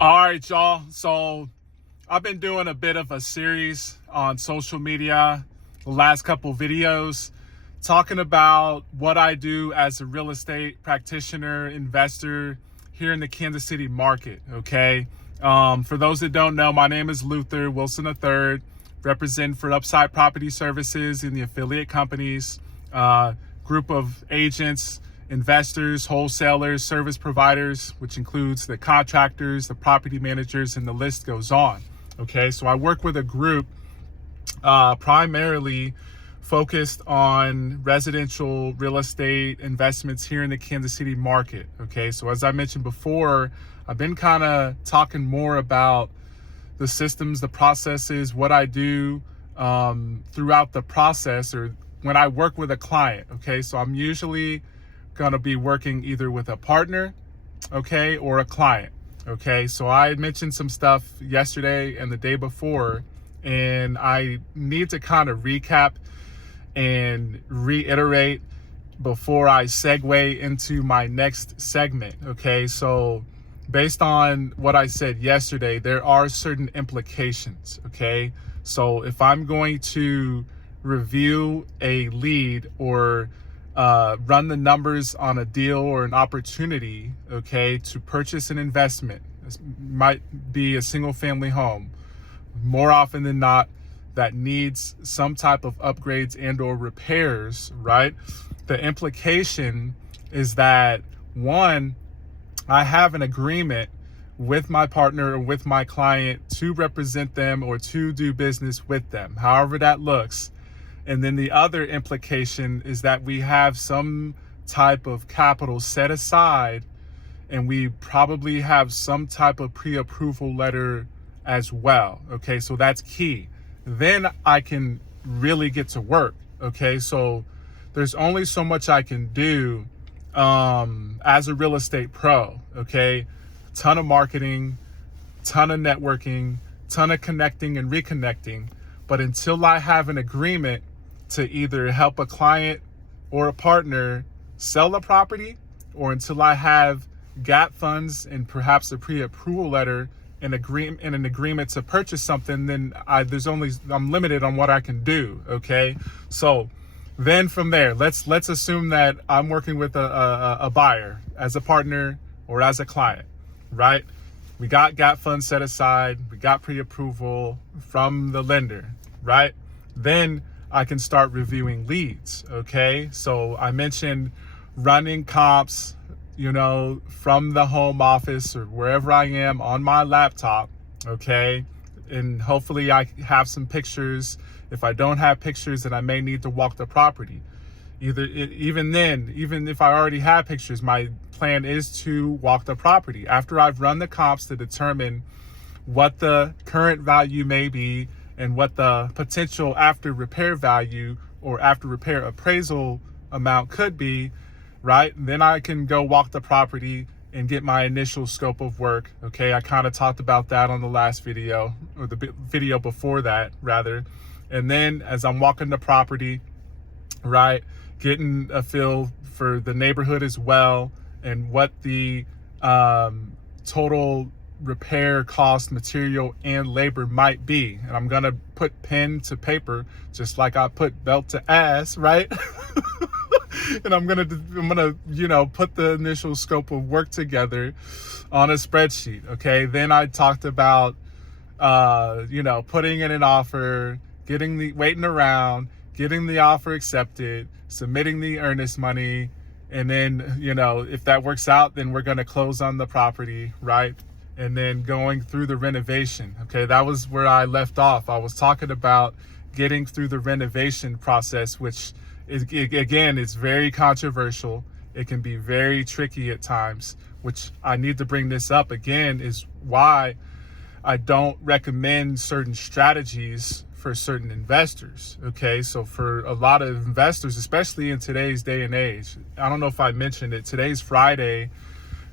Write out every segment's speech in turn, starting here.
All right, y'all. So I've been doing a bit of a series on social media, the last couple videos, talking about what I do as a real estate practitioner, investor here in the Kansas City market. Okay. For those that don't know, my name is Luther Wilson III, represent for Upside Property Services in the affiliate companies, group of agents, investors, wholesalers, service providers, which includes the contractors, the property managers, and the list goes on. Okay, so I work with a group primarily focused on residential real estate investments here in the Kansas City market. Okay, so as I mentioned before, I've been kind of talking more about the systems, the processes, what I do throughout the process or when I work with a client. Okay, so I'm usually going to be working either with a partner, okay, or a client. Okay, so I mentioned some stuff yesterday and the day before, and I need to kind of recap and reiterate before I segue into my next segment. Okay, so based on what I said yesterday, there are certain implications. Okay, so if I'm going to review a lead or run the numbers on a deal or an opportunity, okay, to purchase an investment, this might be a single family home, more often than not, that needs some type of upgrades and or repairs, right? The implication is that, one, I have an agreement with my partner or with my client to represent them or to do business with them, however that looks. And then the other implication is that we have some type of capital set aside, and we probably have some type of pre-approval letter as well. Okay, so that's key. Then I can really get to work. Okay, so there's only so much I can do as a real estate pro. Okay, ton of marketing, ton of networking, ton of connecting and reconnecting. But until I have an agreement to either help a client or a partner sell a property, or until I have gap funds and perhaps a pre-approval letter and an agreement to purchase something, then I'm limited on what I can do. Okay, so then from there, let's assume that I'm working with a buyer as a partner or as a client, right? We got gap funds set aside, we got pre-approval from the lender, right? Then I can start reviewing leads. Okay, so I mentioned running comps, from the home office or wherever I am on my laptop. Okay, and hopefully I have some pictures. If I don't have pictures, then I may need to walk the property. Even if I already have pictures, my plan is to walk the property after I've run the comps to determine what the current value may be and what the potential after repair value or after repair appraisal amount could be, right? Then I can go walk the property and get my initial scope of work. Okay, I kind of talked about that on the last video, or the video before that rather. And then as I'm walking the property, right, getting a feel for the neighborhood as well and what the total repair cost, material, and labor might be. And I'm gonna put pen to paper, just like I put belt to ass, right? And I'm gonna put the initial scope of work together on a spreadsheet. Okay, then I talked about putting in an offer, waiting around, getting the offer accepted, submitting the earnest money, and then if that works out, then we're gonna close on the property, right? And then going through the renovation. Okay, that was where I left off. I was talking about getting through the renovation process, which is, again, it's very controversial. It can be very tricky at times, which I need to bring this up again, is why I don't recommend certain strategies for certain investors. Okay, so for a lot of investors, especially in today's day and age, I don't know if I mentioned it, today's Friday,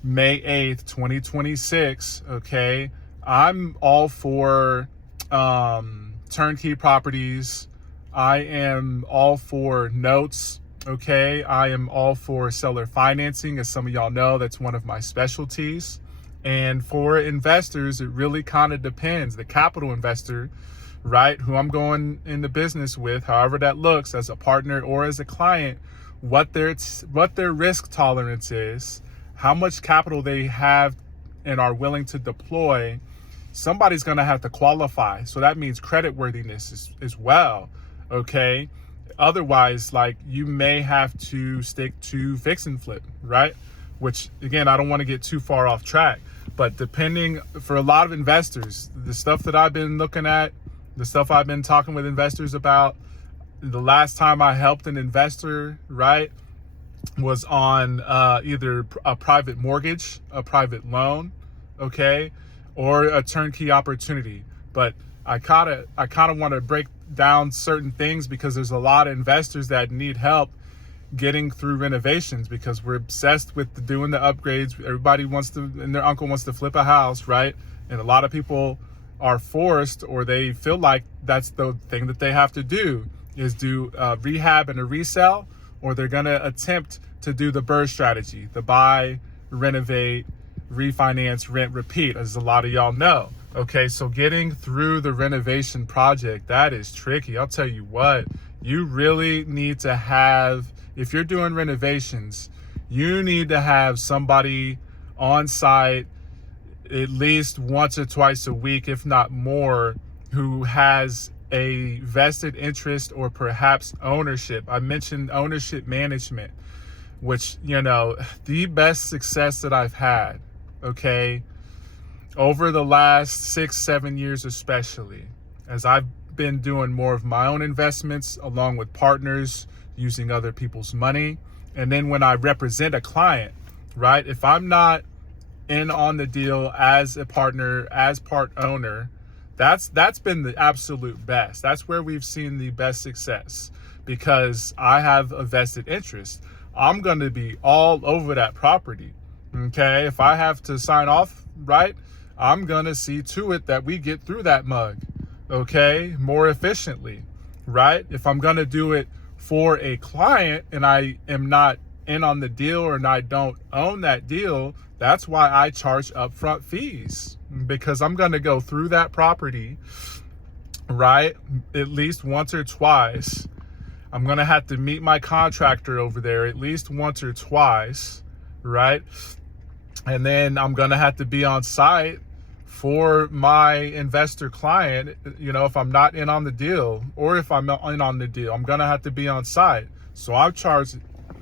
May 8th, 2026. Okay, I'm all for turnkey properties. I am all for notes. Okay, I am all for seller financing. As some of y'all know, that's one of my specialties. And for investors, it really kind of depends. The capital investor, right, who I'm going into business with, however that looks, as a partner or as a client, what their risk tolerance is, how much capital they have and are willing to deploy. Somebody's going to have to qualify. So that means creditworthiness as well. Okay. Otherwise, like, you may have to stick to fix and flip, right? Which, again, I don't want to get too far off track, but depending, for a lot of investors, the stuff that I've been looking at, the stuff I've been talking with investors about, the last time I helped an investor, right, was on either a private mortgage, a private loan, okay, or a turnkey opportunity. But I kind of want to break down certain things because there's a lot of investors that need help getting through renovations because we're obsessed with doing the upgrades. Everybody wants to, and their uncle wants to flip a house, right? And a lot of people are forced, or they feel like that's the thing that they have to do, is do rehab and a resell, or they're going to attempt to do the BRRRR strategy, the buy, renovate, refinance, rent, repeat, as a lot of y'all know. Okay, so getting through the renovation project, that is tricky. I'll tell you what, you really need to have, if you're doing renovations, you need to have somebody on site at least once or twice a week, if not more, who has a vested interest or perhaps ownership. I mentioned ownership management, which, you know, the best success that I've had, okay, over the last 6-7 years, especially as I've been doing more of my own investments along with partners using other people's money. And then when I represent a client, right, if I'm not in on the deal as a partner, as part owner, that's been the absolute best. That's where we've seen the best success because I have a vested interest. I'm going to be all over that property. Okay. If I have to sign off, right, I'm going to see to it that we get through that mug, okay, more efficiently, right? If I'm going to do it for a client and I am not in on the deal or I don't own that deal, that's why I charge upfront fees, because I'm going to go through that property, right, at least once or twice. I'm going to have to meet my contractor over there at least once or twice, right? And then I'm going to have to be on site for my investor client, you know, if I'm not in on the deal, or if I'm in on the deal, I'm going to have to be on site. So I charge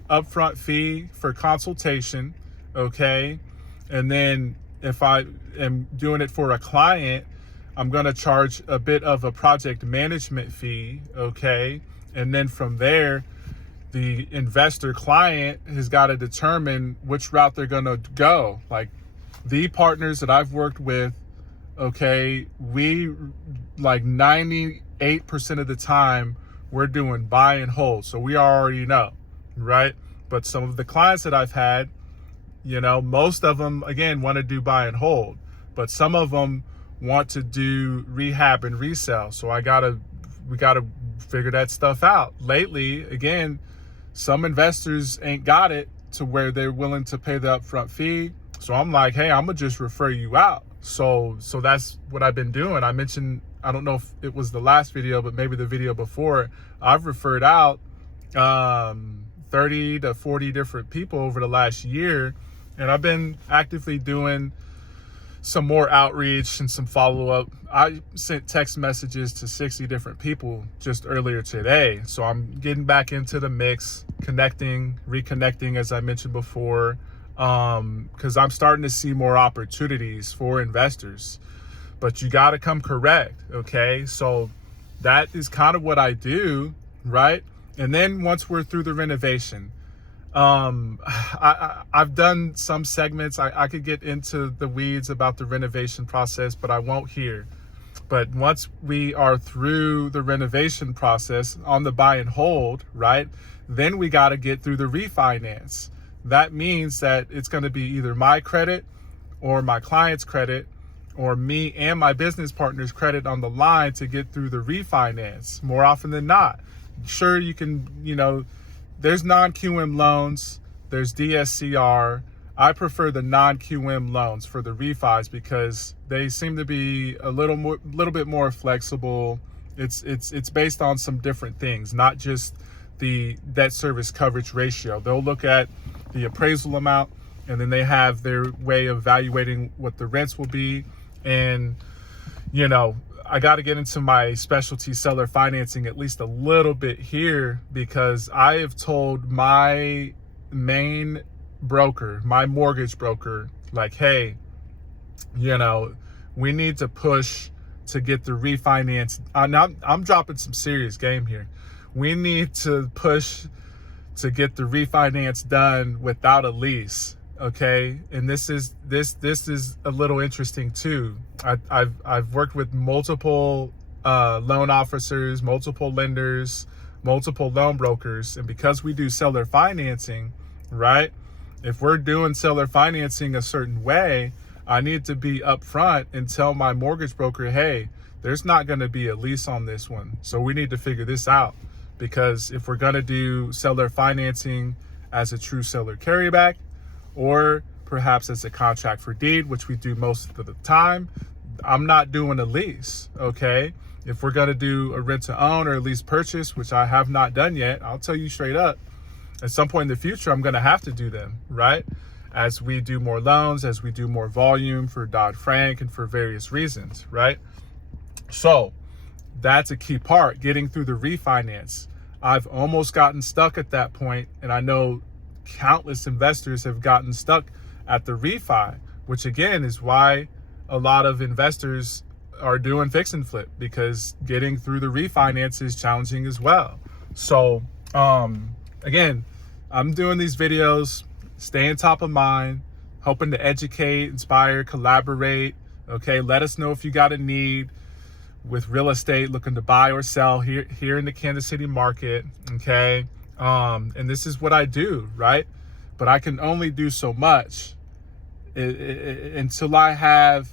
upfront fee for consultation, okay? And then if I am doing it for a client, I'm going to charge a bit of a project management fee, okay? And then from there, the investor client has got to determine which route they're going to go. Like the partners that I've worked with, okay, we, like 98% of the time, we're doing buy and hold. So we already know, right? But some of the clients that I've had, you know, most of them, again, want to do buy and hold, but some of them want to do rehab and resell. So we got to figure that stuff out. Lately, again, some investors ain't got it to where they're willing to pay the upfront fee. So I'm like, hey, I'm gonna just refer you out. So that's what I've been doing. I mentioned, I don't know if it was the last video, but maybe the video before, I've referred out 30 to 40 different people over the last year. And I've been actively doing some more outreach and some follow-up. I sent text messages to 60 different people just earlier today. So I'm getting back into the mix, reconnecting, as I mentioned before, because I'm starting to see more opportunities for investors. But you got to come correct, okay? So that is kind of what I do, right? And then once we're through the renovation, I've done some segments. I could get into the weeds about the renovation process, but I won't here. But once we are through the renovation process on the buy and hold, right, then we got to get through the refinance. That means that it's going to be either my credit or my client's credit or me and my business partner's credit on the line to get through the refinance more often than not. Sure, you can, you know, there's non-QM loans, there's DSCR, I prefer the non-QM loans for the refis because they seem to be a little bit more flexible. It's based on some different things, not just the debt service coverage ratio. They'll look at the appraisal amount, and then they have their way of evaluating what the rents will be. And, you know, I got to get into my specialty seller financing at least a little bit here, because I have told my main broker, my mortgage broker, like, hey, you know, we need to push to get the refinance. I'm dropping some serious game here. We need to push to get the refinance done without a lease. Okay. And this is a little interesting too. I've worked with multiple loan officers, multiple lenders, multiple loan brokers. And because we do seller financing, right? If we're doing seller financing a certain way, I need to be upfront and tell my mortgage broker, hey, there's not going to be a lease on this one. So we need to figure this out, because if we're going to do seller financing as a true seller carryback, or perhaps as a contract for deed, which we do most of the time, I'm not doing a lease, okay? If we're going to do a rent to own or a lease purchase, which I have not done yet, I'll tell you straight up, at some point in the future, I'm going to have to do them, right? As we do more loans, as we do more volume for Dodd-Frank and for various reasons, right? So that's a key part, getting through the refinance. I've almost gotten stuck at that point, and I know countless investors have gotten stuck at the refi, which again is why a lot of investors are doing fix and flip, because getting through the refinance is challenging as well. So again, I'm doing these videos, staying top of mind, hoping to educate, inspire, collaborate. Okay, let us know if you got a need with real estate, looking to buy or sell here in the Kansas City market. Okay, and this is what I do, right? But I can only do so much until I have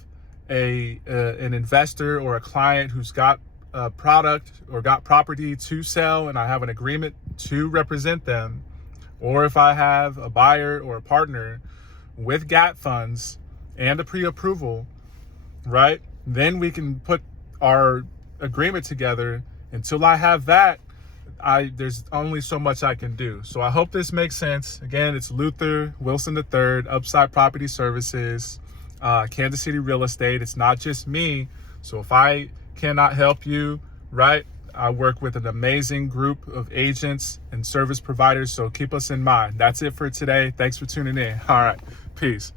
an investor or a client who's got a product or got property to sell, and I have an agreement to represent them, or if I have a buyer or a partner with GAP funds and a pre-approval, right? Then we can put our agreement together. Until I have that, there's only so much I can do. So I hope this makes sense. Again, it's Luther Wilson III, Upside Property Services, Kansas City Real Estate. It's not just me. So if I cannot help you, right, I work with an amazing group of agents and service providers. So keep us in mind. That's it for today. Thanks for tuning in. All right. Peace.